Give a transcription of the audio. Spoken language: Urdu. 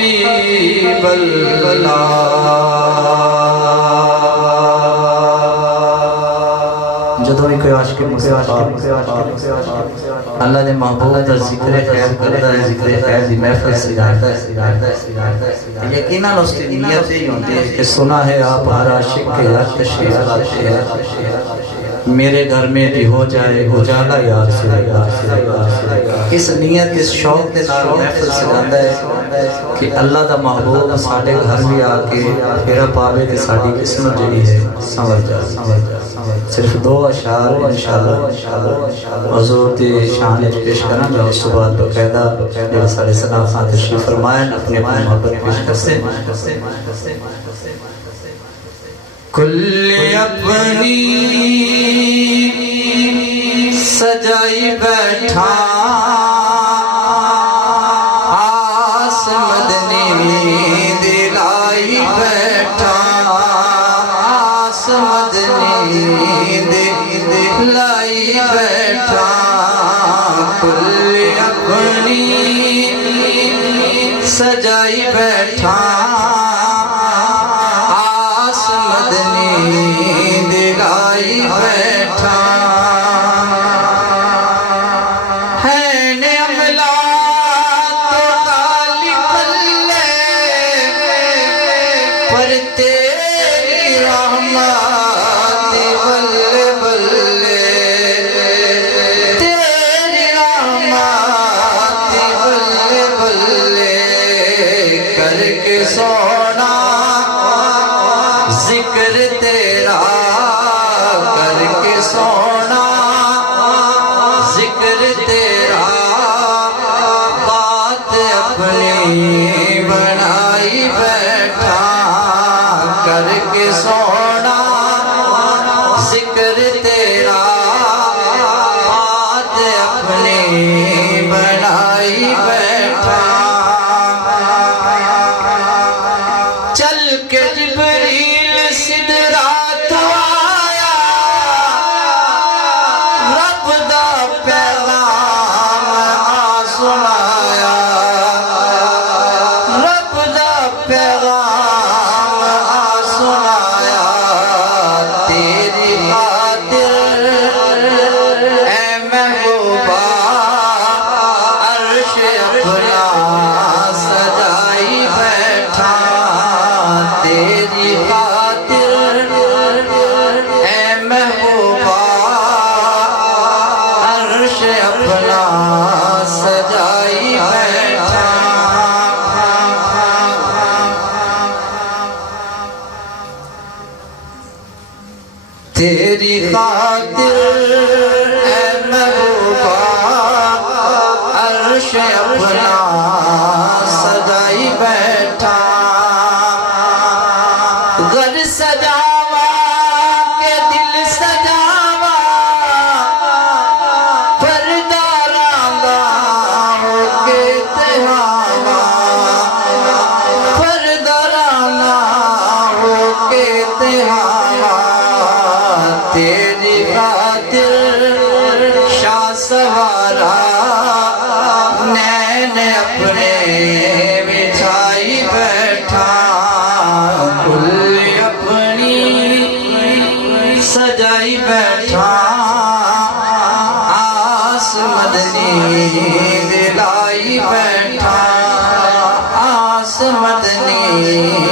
حبیب اللہ جدو بھی کوئی عاشق مصطفیٰ اللہ نے محبوب در ذکر خیر کرتا ہے، ذکر خیر دی محفل سجاتا ہے، یقیناً اس کی نیت ہی ہوتی ہے کہ سنا ہے آپ ہر عاشق کے حق تشریف لاتے ہیں، میرے گھر میں بھی ہو جائے اجالا یاد سے اس نیت اس شوق کے نال محفل سجاتا ہے کہ اللہ دا محبوب ساڑھے گھر بھی آکے پھیرا پاوے کہ ساڑھی قسمت جڑی ہے سمجھ جا صرف دو اشعار انشاءاللہ حضور دی شان پیش کرنا میں اس بعد بقیدہ جو ساڑھے صداقات تشریف فرمائیں اپنے محبت پیش کرتے کل اپنی سجائی بیٹھا آس مدنی دلائی بیٹھا آس مدنی دلائی بیٹھا کل اپنی سجائی بیٹھا دلائی بیٹھا ہے نعملا تو کالی پلے پر تیری رحمت بلے بلے تیری رحمت بلے بلے کر کے سونا ذکر تیرا کر کے سونا ذکر تیرا بات اپنی بنائی بیٹھا کر کے سونا ذکر تیرا بات اپنی بنائی بیٹھا چل کے جبریل سدرات آیا رب دا پیغام سنایا رب دا پیغام سنایا تیری خاطر اے محبوبہ عرش اپنا سجائی بیٹھا تیری خاطر اے محبوبہ عرش اپنا سجائی بیٹھا تیری خاطر اے محبوبہ عرش اپنا سجائی بیٹھا گھر سجاوا کے دل سجاوا پردہ رانگا ہو کے تہاوا پردہ رانگا ہو کے تہاوا تیری خاطر شاہ سوارا نین اپنے بچھائی بیٹھا کل اپنی سجائی بیٹھا آس مدنی دلائی بیٹھا آس مدنی